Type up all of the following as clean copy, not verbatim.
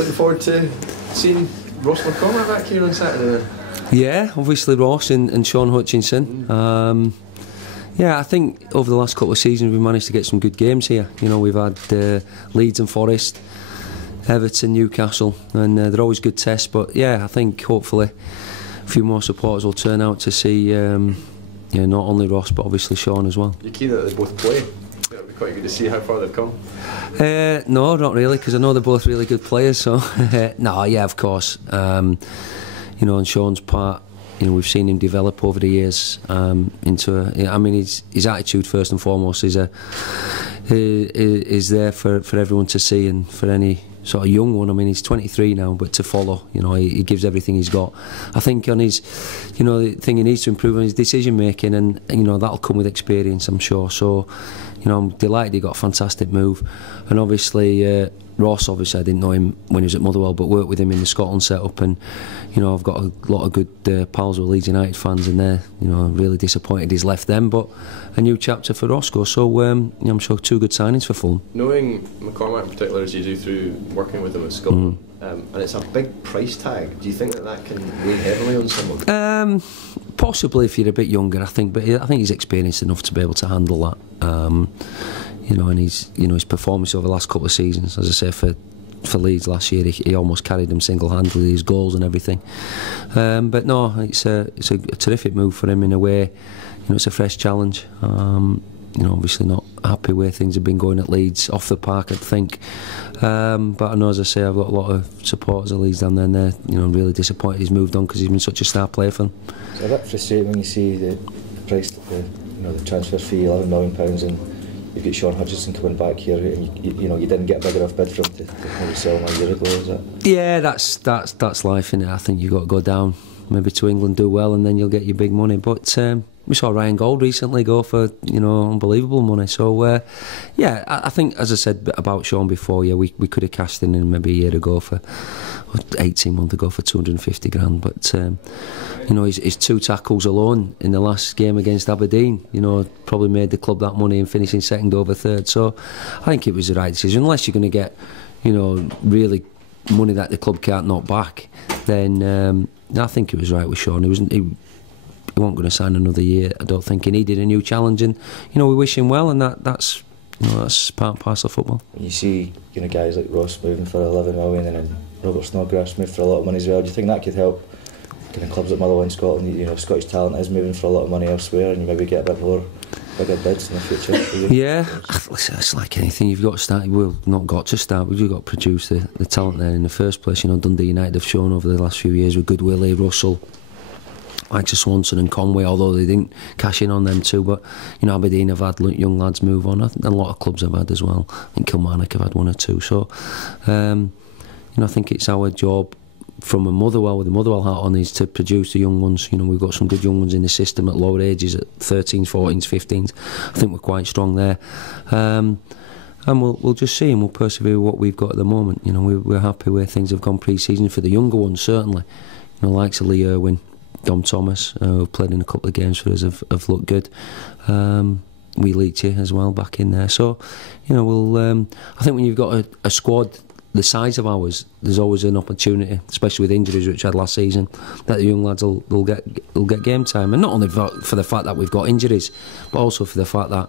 Looking forward to seeing Ross McCall back here on Saturday then? Yeah, obviously Ross and Sean Hutchinson. Yeah, I think over the last couple of seasons we've managed to get some good games here. You know, we've had Leeds and Forest, Everton, Newcastle, and they're always good tests. But yeah, I think hopefully a few more supporters will turn out to see not only Ross but obviously Sean as well. You're keen that they both play? It'll be quite good to see how far they've come. No, not really, because I know they're both really good players. So no, yeah, of course. You know, on Sean's part, you know, we've seen him develop over the years into I mean, his attitude first and foremost is there for everyone to see, and for any sort of young one. I mean, he's 23 now, but to follow, you know, he gives everything he's got. I think on his, you know, the thing he needs to improve on his decision making, and you know, that'll come with experience, I'm sure. So, you know, I'm delighted he got a fantastic move, and obviously Ross, obviously I didn't know him when he was at Motherwell, but worked with him in the Scotland setup, and you know, I've got a lot of good pals who are Leeds United fans, and they're, you know, really disappointed he's left them, but a new chapter for Roscoe. So I'm sure two good signings for Fulham. Knowing McCormack in particular as you do through working with him at Scotland, and it's a big price tag, do you think that can weigh heavily on someone? Possibly if you're a bit younger, I think, but I think he's experienced enough to be able to handle that. You know, and his performance over the last couple of seasons, as I say, for Leeds last year, he almost carried them single-handedly, his goals and everything. But no, it's a terrific move for him in a way. You know, it's a fresh challenge. You know, obviously not happy where things have been going at Leeds, off the park, I'd think. But I know, as I say, I've got a lot of supporters of Leeds down there, and they're, you know, really disappointed he's moved on because he's been such a star player for them. It's a bit frustrating when you see the price, the transfer fee, £11 million, and you've got Sean Hutchinson coming back here, and you know, you didn't get a big enough bid for him to maybe sell him a year ago, is it? Yeah, that's life, innit? I think you've got to go down, maybe to England, do well, and then you'll get your big money. But we saw Ryan Gold recently go for, you know, unbelievable money. So yeah, I think, as I said about Sean before, yeah, we could have cashed in him maybe a year ago for 18 months ago for 250 grand. But you know, his two tackles alone in the last game against Aberdeen, you know, probably made the club that money and finishing second over third. So I think it was the right decision. Unless you're going to get, you know, really money that the club can't knock back, then I think it was right with Sean. He wasn't going to sign another year. I don't think he needed a new challenge, and you know, we wish him well, and that's, you know, that's part and parcel of football. You see, you know, guys like Ross moving for 11 million, and then Robert Snodgrass moved for a lot of money as well. Do you think that could help kind of clubs like Motherwell in Scotland? You know, Scottish talent is moving for a lot of money elsewhere, and you maybe get a bit more bigger bids in the future. Yeah, listen, it's like anything. You've got to start. We've not got to start. We've got to produce the talent there in the first place. You know, Dundee United have shown over the last few years with Good Willie, Russell, likes of Swanson and Conway, although they didn't cash in on them too. But you know, Aberdeen have had young lads move on, and a lot of clubs have had as well. I think Kilmarnock have had one or two. So you know, I think it's our job from a Motherwell, with the Motherwell hat on, is to produce the young ones. You know, we've got some good young ones in the system at lower ages, at 13s, 14s, 15s. I think we're quite strong there. And we'll just see, and we'll persevere with what we've got at the moment. You know, we're happy where things have gone pre-season for the younger ones, certainly. You know, likes of Lee Irwin, Dom Thomas, who've played in a couple of games for us, have looked good. We Leachy as well back in there. So, you know, we'll. I think when you've got a squad the size of ours, there's always an opportunity, especially with injuries which we had last season, that the young lads will get game time, and not only for the fact that we've got injuries, but also for the fact that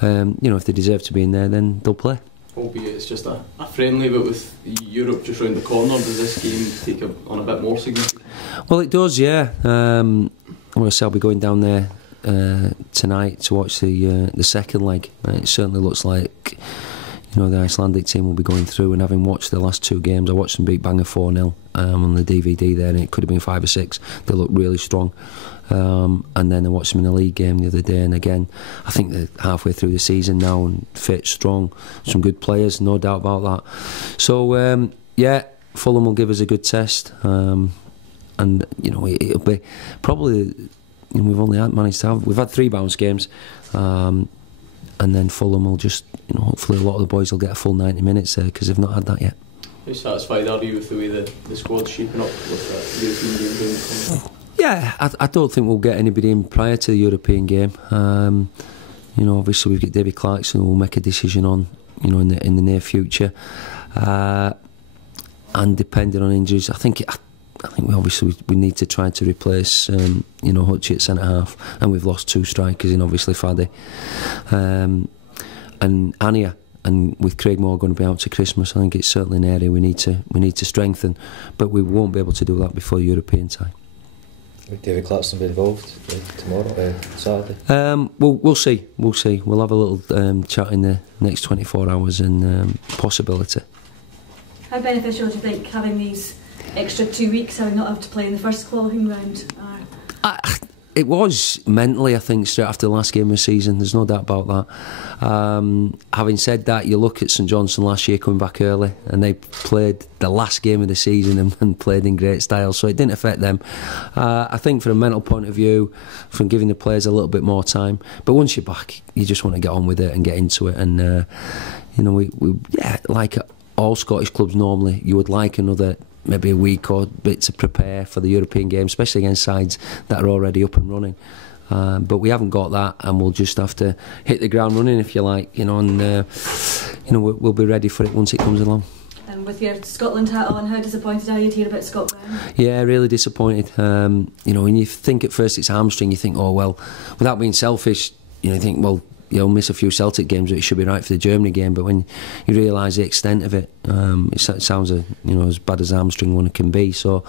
you know, if they deserve to be in there, then they'll play. Albeit it's just a friendly, but with Europe just round the corner, does this game take on a bit more significance? Well, it does, yeah. I'm going to say I'll be going down there tonight to watch the second leg. It certainly looks like, you know, the Icelandic team will be going through, and having watched the last two games, I watched them beat Bangor 4-0 on the DVD there, and it could have been 5 or 6. They look really strong. And then I watched them in a league game the other day, and again, I think they're halfway through the season now and fit, strong, some good players, no doubt about that. So yeah, Fulham will give us a good test, and you know, it'll be probably, you know, we've had 3 bounce games, and then Fulham will just, you know, hopefully a lot of the boys will get a full 90 minutes there, because they've not had that yet. How satisfied are you with the way the squad's shaping up with the European game coming up? Yeah, I don't think we'll get anybody in prior to the European game. You know, obviously we've got David Clarkson who will make a decision on, you know, in the near future. and depending on injuries, I think we obviously we need to try to replace Hutchie at centre half, and we've lost 2 strikers in obviously Faddy and Ania, and with Craig Moore going to be out to Christmas, I think it's certainly an area we need to strengthen, but we won't be able to do that before European time. Would David Clarkson be involved tomorrow, Saturday? We'll see. We'll have a little chat in the next 24 hours and possibility. How beneficial do you think having these extra 2 weeks, having not had to play in the first qualifying round? It was mentally, I think, straight after the last game of the season. There's no doubt about that. Having said that, you look at St Johnstone last year coming back early, and they played the last game of the season and played in great style, so it didn't affect them. I think from a mental point of view, from giving the players a little bit more time. But once you're back, you just want to get on with it and get into it. And we like all Scottish clubs normally, you would like another maybe a week or bit to prepare for the European game, especially against sides that are already up and running. But we haven't got that, and we'll just have to hit the ground running, if you like, and we'll be ready for it once it comes along. And with your Scotland hat on, how disappointed are you to hear about Scotland? Yeah, really disappointed. When you think at first it's hamstring, you think, oh well, without being selfish, you think, well, you'll miss a few Celtic games, but it should be right for the Germany game. But when you realise the extent of it, it sounds as bad as hamstring one can be. So,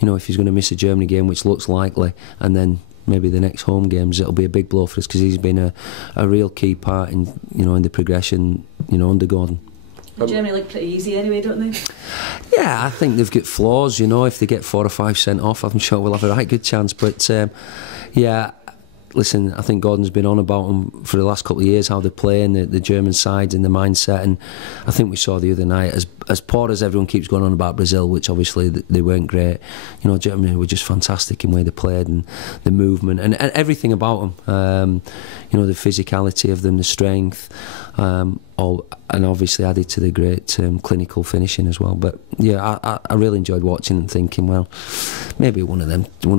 if he's going to miss a Germany game, which looks likely, and then maybe the next home games, it'll be a big blow for us, because he's been a real key part in in the progression under Gordon. Germany look pretty easy anyway, don't they? Yeah, I think they've got flaws. If they get 4 or 5 sent off, I'm sure we'll have a right good chance. But listen, I think Gordon's been on about them for the last couple of years, how they're playing, the German sides and the mindset, and I think we saw the other night, as poor as everyone keeps going on about Brazil, which obviously they weren't great, Germany were just fantastic in the way they played and the movement and everything about them, the physicality of them, the strength, and obviously added to the great clinical finishing as well. But yeah, I really enjoyed watching and thinking, well, maybe a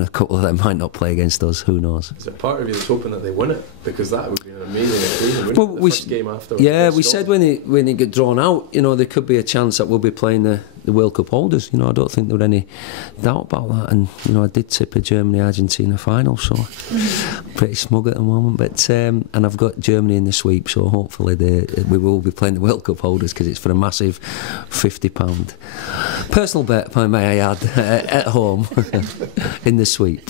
couple of them might not play against us, who knows. Is it part of you that's hoping that they win it? Because that would be an amazing occasion, wouldn't it? The first game after. Yeah, we said when they get drawn out, there could be a chance that we'll be playing the World Cup holders. I don't think there were any doubt about that. And I did tip a Germany-Argentina final, so pretty smug at the moment. But and I've got Germany in the sweep, so hopefully we will be playing the World Cup holders, because it's for a massive £50 personal bet, may I add, at home in the sweep.